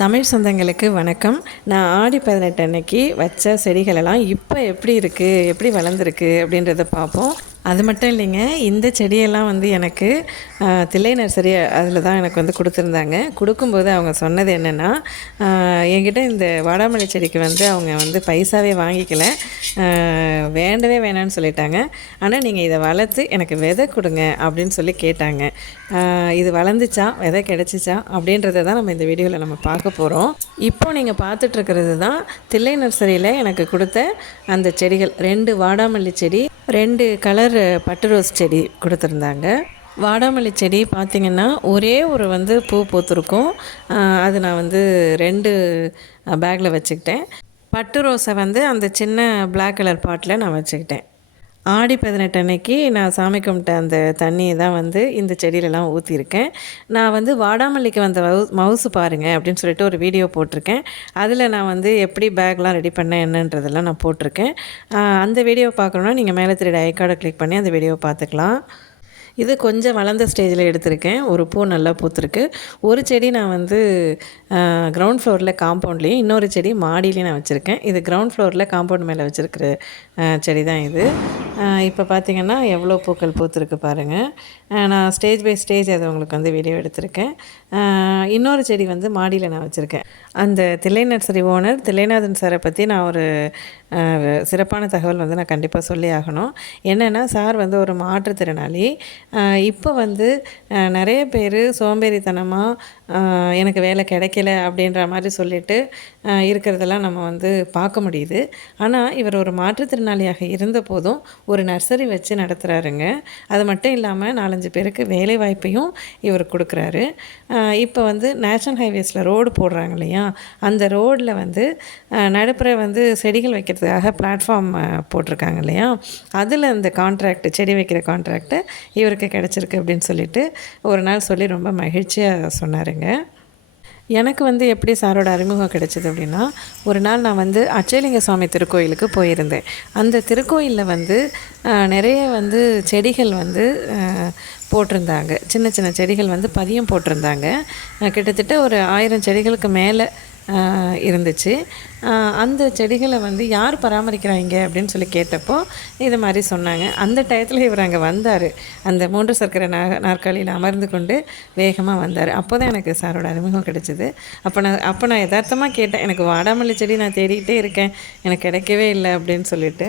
தமிழ் சொந்தங்களுக்கு வணக்கம். நான் ஆடி பதினெட்டு அன்னைக்கு வச்ச செடிகளெல்லாம் இப்போ எப்படி இருக்குது எப்படி வளர்ந்துருக்கு? அப்படின்றத பார்ப்போம். அது மட்டும் இல்லைங்க இந்த செடியெல்லாம் வந்து எனக்கு தில்லை நர்சரி அதில் தான் எனக்கு வந்து கொடுத்துருந்தாங்க. கொடுக்கும்போது அவங்க சொன்னது என்னென்னா என்கிட்ட இந்த வாடாமல்லி செடிக்கு வந்து அவங்க வந்து பைசாவே வாங்கிக்கல. வேண்டவே வேணான்னு சொல்லிட்டாங்க. ஆனால் நீங்கள் இதை வளர்த்து எனக்கு விதை கொடுங்க அப்படின்னு சொல்லி கேட்டாங்க. இது வளர்ந்துச்சா? விதை கிடச்சிச்சா? அப்படின்றத தான் நம்ம இந்த வீடியோவில் நம்ம பார்க்க போகிறோம் இப்போ நீங்கள் பார்த்துட்ருக்கிறது தான் தில்லை நர்சரியில் எனக்கு கொடுத்த அந்த செடிகள். ரெண்டு வாடாமல்லி செடி ரெண்டு கலர் பட்டு ரோஸ் செடி கொடுத்துருந்தாங்க. வாடாமல்லி செடி பார்த்திங்கன்னா ஒரே ஒரு வந்து பூ பூத்துருக்கும். அது நான் வந்து ரெண்டு பேக்கில் வச்சுக்கிட்டேன். பட்டு ரோஸை வந்து அந்த சின்ன பிளாக் கலர் பாட்டில் நான் வச்சுக்கிட்டேன். ஆடி பதினெட்டு அன்னைக்கு நான் சாமி கும்பிட்ட அந்த தண்ணியை தான் வந்து இந்த செடியிலலாம் ஊற்றிருக்கேன் நான் வந்து வாடாமல்லிக்கு வந்த மவுசு பாருங்கள் அப்படின்னு சொல்லிட்டு ஒரு வீடியோ போட்டிருக்கேன். அதில் நான் வந்து எப்படி பேக்லாம் ரெடி பண்ணேன் என்னன்றதெல்லாம் நான் போட்டிருக்கேன். அந்த வீடியோ பார்க்கணுன்னா நீங்கள் மேலே திருட ஐக்கார்டை கிளிக் பண்ணி அந்த வீடியோவை பார்த்துக்கலாம். இது கொஞ்சம் வளர்ந்த ஸ்டேஜில் எடுத்திருக்கேன். ஒரு பூ நல்லா பூத்துருக்கு. ஒரு செடி நான் வந்து கிரவுண்ட் ஃப்ளோரில் காம்பவுண்ட்லேயும் இன்னொரு செடி மாடியிலையும் நான் வச்சுருக்கேன். இது கிரவுண்ட் ஃப்ளோரில் காம்பவுண்ட் மேலே வச்சுருக்கிற செடி தான் இது. இப்போ பார்த்தீங்கன்னா எவ்வளோ பூக்கள் பூத்துருக்கு பாருங்கள் நான் ஸ்டேஜ் பை ஸ்டேஜ் அதை உங்களுக்கு வந்து வீடியோ எடுத்திருக்கேன். இன்னொரு செடி வந்து மாடியில் நான் வச்சுருக்கேன். அந்த தில்லை நர்சரி ஓனர் தில்லைநாதன் சாரை பற்றி நான் ஒரு சிறப்பான தகவல் வந்து நான் கண்டிப்பாக சொல்லி ஆகணும். என்னென்னா சார் வந்து ஒரு மாற்றுத்திறனாளி. இப்போ வந்து நிறைய பேர் சோம்பேறித்தனமாக எனக்கு வேலை கிடைக்கல அப்படின்ற மாதிரி சொல்லிட்டு இருக்கிறதெல்லாம் நம்ம வந்து பார்க்க முடியுது. ஆனால் இவர் ஒரு மாற்றுத்திறனாளியாக இருந்த போதும் ஒரு நர்சரி வச்சு நடத்துகிறாருங்க அது மட்டும் இல்லாமல் நாலஞ்சு பேருக்கு வேலை வாய்ப்பையும் இவர் கொடுக்குறாரு. இப்போ வந்து நேஷனல் ஹைவேஸில் ரோடு போடுறாங்க இல்லையா? அந்த ரோடில் வந்து நடுப்புற வந்து செடிகள் வைக்கிறதுக்காக பிளாட்ஃபார்ம் போட்டிருக்காங்க இல்லையா? அதில் அந்த கான்ட்ராக்ட் செடி வைக்கிற கான்ட்ராக்ட்டு இவருக்கு கிடச்சிருக்கு அப்படின்னு சொல்லிட்டு ஒரு நாள் சொல்லி ரொம்ப மகிழ்ச்சியாக சொன்னாருங்க. எனக்கு வந்து எப்படி சாரோட அறிமுகம் கிடைச்சது அப்படின்னா ஒரு நாள் நான் வந்து அச்சயலிங்க சுவாமி திருக்கோயிலுக்கு போயிருந்தேன். அந்த திருக்கோயிலில் வந்து நிறைய வந்து செடிகள் வந்து போட்டிருந்தாங்க. சின்ன சின்ன செடிகள் வந்து பதியம் போட்டிருந்தாங்க. கிட்டத்தட்ட ஒரு ஆயிரம் செடிகளுக்கு மேலே இருந்துச்சு. அந்த செடிகளை வந்து யார் பராமரிக்கிறாங்க அப்படின்னு சொல்லி கேட்டப்போ இது மாதிரி சொன்னாங்க. அந்த டயத்தில் இவர் அங்கே வந்தார். அந்த மூன்று சர்க்கரை நா நாற்காலியில் அமர்ந்து கொண்டு வேகமாக வந்தார். அப்போ தான் எனக்கு சாரோட அறிமுகம் கிடைச்சிது. அப்போ நான் அப்போ நான் யதார்த்தமாக கேட்டேன். எனக்கு வாடாமல்லி செடி நான் தேடிக்கிட்டே இருக்கேன். எனக்கு கிடைக்கவே இல்லை அப்படின்னு சொல்லிட்டு.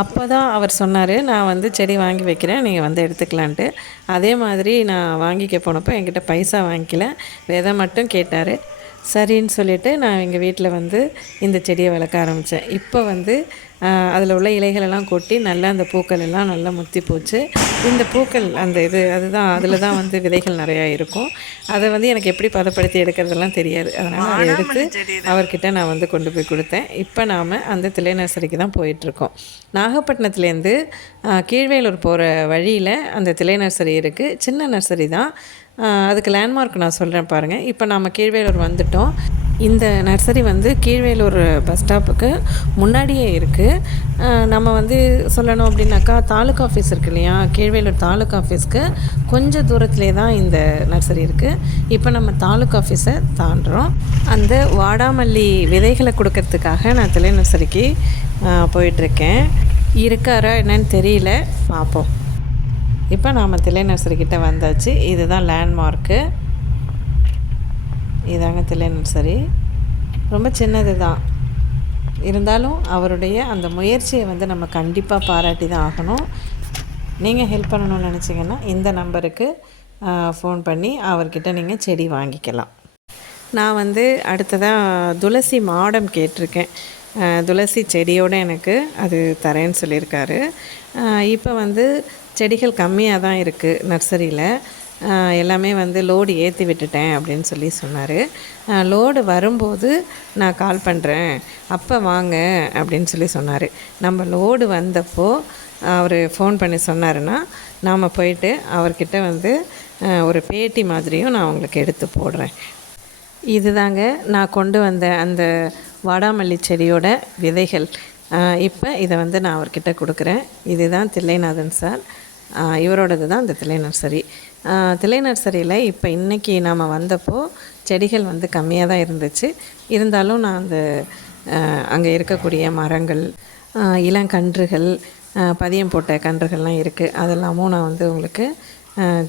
அப்போ தான் அவர் சொன்னார் நான் வந்து செடி வாங்கி வைக்கிறேன். நீங்கள் வந்து எடுத்துக்கலான்ட்டு. அதே மாதிரி நான் வாங்கிக்க போனப்போ என்கிட்ட பைசா வாங்கிக்கல. விதை மட்டும் கேட்டார். சரின்னு சொல்லிட்டு நான் எங்கள் வீட்டில் வந்து இந்த செடியை வளர்க்க ஆரம்பித்தேன் இப்போ வந்து அதில் உள்ள இலைகளெல்லாம் கொட்டி நல்லா அந்த பூக்கள் எல்லாம் நல்லா முத்தி போச்சு இந்த பூக்கள் அந்த இது அதுதான் அதில் தான் வந்து விதைகள் நிறையா இருக்கும். அதை வந்து எனக்கு எப்படி பதப்படுத்தி எடுக்கிறதெல்லாம் தெரியாது. அதனால் அதை எடுத்து அவர்கிட்ட நான் வந்து கொண்டு போய் கொடுத்தேன். இப்போ நாம் அந்த தில்லை நர்சரிக்கு தான் போயிட்டுருக்கோம். நாகப்பட்டினத்துலேருந்து கீழ்வேலூர் போகிற வழியில் அந்த தில்லை நர்சரி இருக்குது சின்ன நர்சரி தான். அதுக்கு லேண்ட்மார்க் நான் சொல்கிறேன் பாருங்கள் இப்போ நாம் கீழ்வேலூர் வந்துட்டோம். இந்த நர்சரி வந்து கீழ்வேலூர் பஸ் ஸ்டாப்புக்கு முன்னாடியே இருக்குது நம்ம வந்து சொல்லணும் அப்படின்னாக்கா தாலுக்கா ஆஃபீஸ் இருக்கு இல்லையா? கீழ்வேலூர் தாலுக்கா ஆஃபீஸ்க்கு கொஞ்சம் தூரத்துலேயே தான் இந்த நர்சரி இருக்குது இப்போ நம்ம தாலுக்கா ஆஃபீஸை தாண்டுறோம். அந்த வாடாமல்லி விதைகளை கொடுக்கறதுக்காக நான் திலை நர்சரிக்கு போயிட்டுருக்கேன். இருக்காரா என்னன்னு தெரியல. பார்ப்போம். இப்போ நாம் தில்லை நர்சரிக்கிட்ட வந்தாச்சு. இதுதான் லேண்ட்மார்க்கு இதாங்க தில்லை நர்சரி ரொம்ப சின்னது தான். இருந்தாலும் அவருடைய அந்த முயற்சியை வந்து நம்ம கண்டிப்பாக பாராட்டி தான் ஆகணும். நீங்கள் ஹெல்ப் பண்ணணும்னு நினச்சிங்கன்னா இந்த நம்பருக்கு ஃபோன் பண்ணி அவர்கிட்ட நீங்கள் செடி வாங்கிக்கலாம். நான் வந்து அடுத்ததாக துளசி மாடம் கேட்டிருக்கேன். துளசி செடியோடு எனக்கு அது தரேன்னு சொல்லியிருக்காரு. இப்போ வந்து செடிகள் கம்மியாக தான் இருக்குது நர்சரியில். எல்லாமே வந்து லோடு ஏற்றி விட்டுட்டேன் அப்படின்னு சொல்லி சொன்னார். லோடு வரும்போது நான் கால் பண்ணுறேன் அப்போ வாங்க அப்படின்னு சொல்லி சொன்னார். நம்ம லோடு வந்தப்போ அவர் ஃபோன் பண்ணி சொன்னாருன்னா நாம் போயிட்டு அவர்கிட்ட வந்து ஒரு பேட்டி மாதிரியும் நான் உங்களுக்கு எடுத்து போடுறேன். இதுதாங்க நான் கொண்டு வந்த அந்த வாடாமல்லி செடியோட விதைகள். இப்போ இதை வந்து நான் அவர்கிட்ட கொடுக்குறேன். இதுதான் தில்லைநாதன் சார். இவரோடது தான் இந்த திலை நர்சரி திலை நர்சரியில் இப்போ இன்றைக்கி நாம் வந்தப்போ செடிகள் வந்து கம்மியாக தான் இருந்துச்சு. இருந்தாலும் நான் அந்த அங்கே இருக்கக்கூடிய மரங்கள் இளங்கன்றுகள் பதியம் போட்ட கன்றுகள்லாம் இருக்குது அதெல்லாமும் நான் வந்து உங்களுக்கு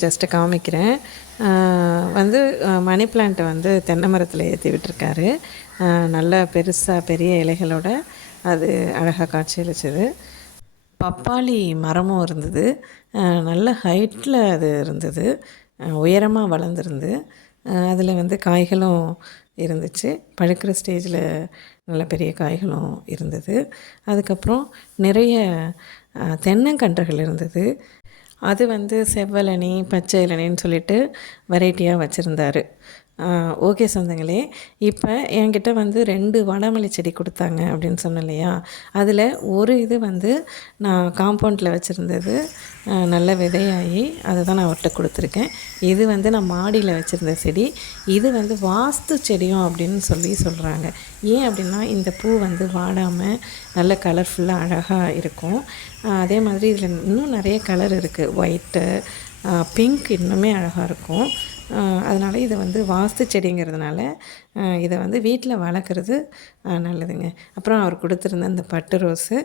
ஜஸ்ட்டு காமிக்கிறேன். வந்து மணி பிளான்ட்டை வந்து தென்னை மரத்தில் ஏற்றி விட்டுருக்காரு. நல்ல பெருசாக பெரிய இலைகளோட அது அழகாக காட்சியளிச்சது. பப்பாளி மரமும் இருந்தது. நல்ல ஹைட்டில் அது இருந்தது. உயரமாக வளர்ந்துருந்து அதில் வந்து காய்களும் இருந்துச்சு. பழுக்கிற ஸ்டேஜில் நல்ல பெரிய காய்களும் இருந்தது. அதுக்கப்புறம் நிறைய தென்னங்கன்றுகள் இருந்தது. அது வந்து செவ்வலனி பச்சை இளநின்னு சொல்லிட்டு வெரைட்டியாக வச்சுருந்தாரு. ஓகே சொந்தங்களே. இப்போ என்கிட்ட வந்து ரெண்டு வடமல்லி செடி கொடுத்தாங்க அப்படின்னு சொன்னேன் இல்லையா? அதில் ஒரு இது வந்து நான் காம்பவுண்டில் வச்சுருந்தது நல்ல விதையாகி அதை தான் நான் அவர்கிட்ட கொடுத்துருக்கேன். இது வந்து நான் மாடியில் வச்சுருந்த செடி. இது வந்து வாஸ்து செடியும் அப்படின்னு சொல்லி சொல்கிறாங்க ஏன் அப்படின்னா இந்த பூ வந்து வாடாமல் நல்ல கலர்ஃபுல்லாக அழகாக இருக்கும். அதே மாதிரி இதில் இன்னும் நிறைய கலர் இருக்குது ஒயிட்டு பிங்க் இன்னுமே அழகாக இருக்கும். அதனால் இதை வந்து வாஸ்து செடிங்கிறதுனால இதை வந்து வீட்டில் வளர்க்குறது நல்லதுங்க. அப்புறம் அவர் கொடுத்துருந்த அந்த பட்டு ரோஸு.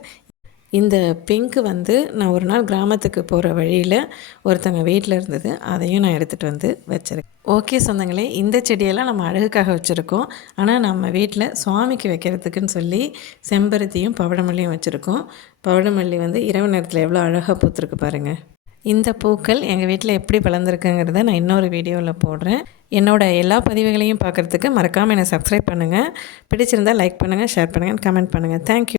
இந்த பிங்க்கு வந்து நான் ஒரு நாள் கிராமத்துக்கு போகிற வழியில் ஒருத்தங்க வீட்டில் இருந்தது. அதையும் நான் எடுத்துகிட்டு வந்து வச்சுருக்கேன். ஓகே சொந்தங்களே இந்த செடியெல்லாம் நம்ம அழகுக்காக வச்சுருக்கோம். ஆனால் நம்ம வீட்டில் சுவாமிக்கு வைக்கிறதுக்குன்னு சொல்லி செம்பருத்தியும் பவடமல்லியும் வச்சுருக்கோம். பவடமல்லி வந்து இரவு நேரத்தில் எவ்வளோ அழகாக பூத்துருக்கு பாருங்கள் இந்த பூக்கள் எங்கள் வீட்டில் எப்படி வளர்ந்துருக்குங்கிறத நான் இன்னொரு வீடியோவில் போடுறேன். என்னோட எல்லா பதிவுகளையும் பார்க்குறதுக்கு மறக்காமல் என்னை சப்ஸ்கிரைப் பண்ணுங்கள் பிடிச்சிருந்தால் லைக் பண்ணுங்கள் ஷேர் பண்ணுங்கள் கமெண்ட் பண்ணுங்கள் தேங்க்யூ